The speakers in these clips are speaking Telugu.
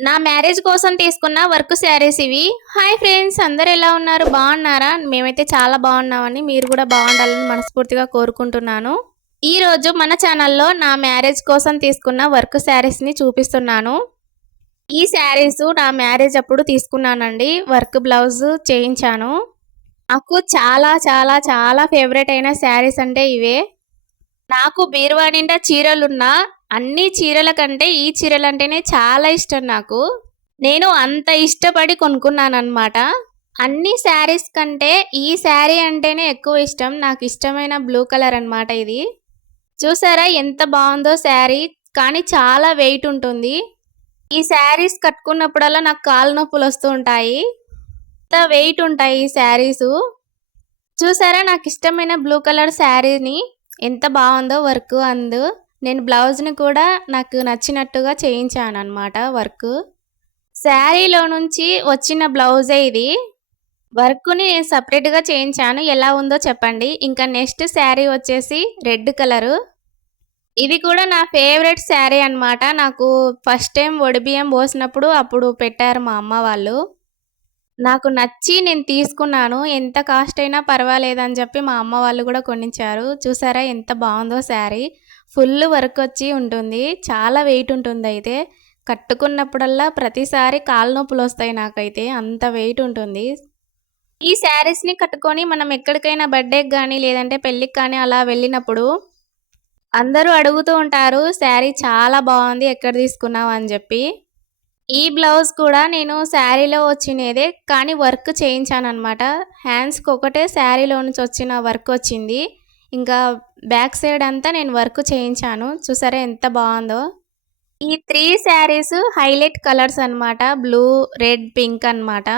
నా మ్యారేజ్ కోసం తీసుకున్న వర్క్ శారీస్ ఇవి. హాయ్ ఫ్రెండ్స్, అందరు ఎలా ఉన్నారు? బాగున్నారా? మేమైతే చాలా బాగున్నామని, మీరు కూడా బాగుండాలని మనస్ఫూర్తిగా కోరుకుంటున్నాను. ఈ రోజు మన ఛానల్లో నా మ్యారేజ్ కోసం తీసుకున్న వర్క్ శారీస్ ని చూపిస్తున్నాను. ఈ శారీస్ నా మ్యారేజ్ అప్పుడు తీసుకున్నానండి. వర్క్ బ్లౌజ్ చేయించాను. నాకు చాలా చాలా చాలా ఫేవరెట్ అయిన శారీస్ అంటే ఇవే. నాకు బీరువా నిండా చీరలున్నా అన్ని చీరల కంటే ఈ చీరలంటేనే చాలా ఇష్టం నాకు. నేను అంత ఇష్టపడి కొనుక్కున్నానన్నమాట. అన్ని శారీస్ కంటే ఈ శారీ అంటేనే ఎక్కువ ఇష్టం. నాకు ఇష్టమైన బ్లూ కలర్ అన్నమాట ఇది. చూసారా ఎంత బాగుందో శారీ, కానీ చాలా వెయిట్ ఉంటుంది. ఈ శారీస్ కట్టుకున్నప్పుడల్లా నాకు కాళ్ళ నొప్పులు వస్తూ ఉంటాయి. అంత వెయిట్ ఉంటాయి ఈ శారీస్. చూసారా నాకు ఇష్టమైన బ్లూ కలర్ శారీని ఎంత బాగుందో వర్క్ నేను బ్లౌజ్ని కూడా నాకు నచ్చినట్టుగా చేయించాను అనమాట వర్క్. శారీలో నుంచి వచ్చిన బ్లౌజే ఇది. వర్క్ని నేను సపరేట్గా చేయించాను. ఎలా ఉందో చెప్పండి. ఇంకా నెక్స్ట్ శారీ వచ్చేసి రెడ్ కలరు. ఇది కూడా నా ఫేవరెట్ శారీ అనమాట. నాకు ఫస్ట్ టైం ఒడిబియ్యం పోసినప్పుడు అప్పుడు పెట్టారు మా అమ్మ వాళ్ళు. నాకు నచ్చి నేను తీసుకున్నాను. ఎంత కాస్ట్ అయినా పర్వాలేదని చెప్పి మా అమ్మ వాళ్ళు కూడా కొనిచ్చారు. చూసారా ఎంత బాగుందో శారీ. ఫుల్ వర్క్ వచ్చి ఉంటుంది. చాలా వెయిట్ ఉంటుంది. అయితే కట్టుకున్నప్పుడల్లా ప్రతిసారి కాళ్ళ నొప్పులు వస్తాయి నాకైతే, అంత వెయిట్ ఉంటుంది. ఈ శారీస్ని కట్టుకొని మనం ఎక్కడికైనా బర్త్డేకి కానీ లేదంటే పెళ్ళికి కానీ అలా వెళ్ళినప్పుడు అందరూ అడుగుతూ ఉంటారు, శారీ చాలా బాగుంది, ఎక్కడ తీసుకున్నావు అని చెప్పి. ఈ బ్లౌజ్ కూడా నేను శారీలో వచ్చినదే, కానీ వర్క్ చేయించాను అనమాట. హ్యాండ్స్కి ఒకటే శారీలో నుంచి వచ్చిన వర్క్ వచ్చింది. ఇంకా బ్యాక్ సైడ్ అంతా నేను వర్క్ చేయించాను. చూసారా ఎంత బాగుందో. ఈ 3 శారీస్ హైలైట్ కలర్స్ అనమాట. బ్లూ, రెడ్, పింక్ అనమాట.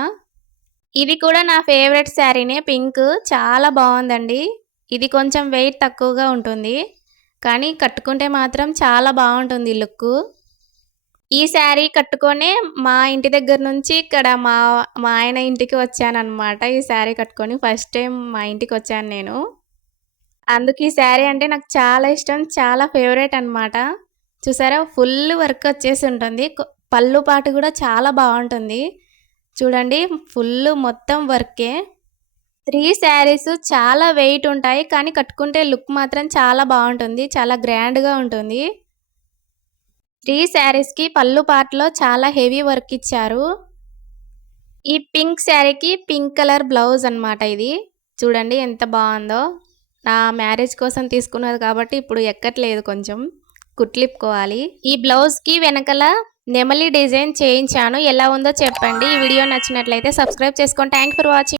ఇది కూడా నా ఫేవరెట్ శారీనే, పింక్. చాలా బాగుందండి. ఇది కొంచెం వెయిట్ తక్కువగా ఉంటుంది, కానీ కట్టుకుంటే మాత్రం చాలా బాగుంటుంది లుక్. ఈ శారీ కట్టుకొనే మా ఇంటి దగ్గర నుంచి ఇక్కడ మా ఆయన ఇంటికి వచ్చానన్నమాట. ఈ శారీ కట్టుకొని ఫస్ట్ టైం మా ఇంటికి వచ్చాను నేను. అందుకు ఈ శారీ అంటే నాకు చాలా ఇష్టం, చాలా ఫేవరెట్ అనమాట. చూసారా ఫుల్ వర్క్ వచ్చేసి ఉంటుంది. పళ్ళు పాటు కూడా చాలా బాగుంటుంది. చూడండి ఫుల్ మొత్తం వర్కే. 3 శారీస్ చాలా వెయిట్ ఉంటాయి, కానీ కట్టుకుంటే లుక్ మాత్రం చాలా బాగుంటుంది. చాలా గ్రాండ్గా ఉంటుంది. 3 శారీస్కి పళ్ళు పాటలో చాలా హెవీ వర్క్ ఇచ్చారు. ఈ పింక్ శారీకి పింక్ కలర్ బ్లౌజ్ అనమాట ఇది. చూడండి ఎంత బాగుందో. నా మ్యారేజ్ కోసం తీసుకున్నది కాబట్టి ఇప్పుడు ఎక్కట్లేదు, కొంచెం కుట్లిప్పుకోవాలి. ఈ బ్లౌజ్కి వెనకల నెమలి డిజైన్ చేయించాను. ఎలా ఉందో చెప్పండి. ఈ వీడియో నచ్చినట్లయితే సబ్స్క్రైబ్ చేసుకోండి. Thank for watching.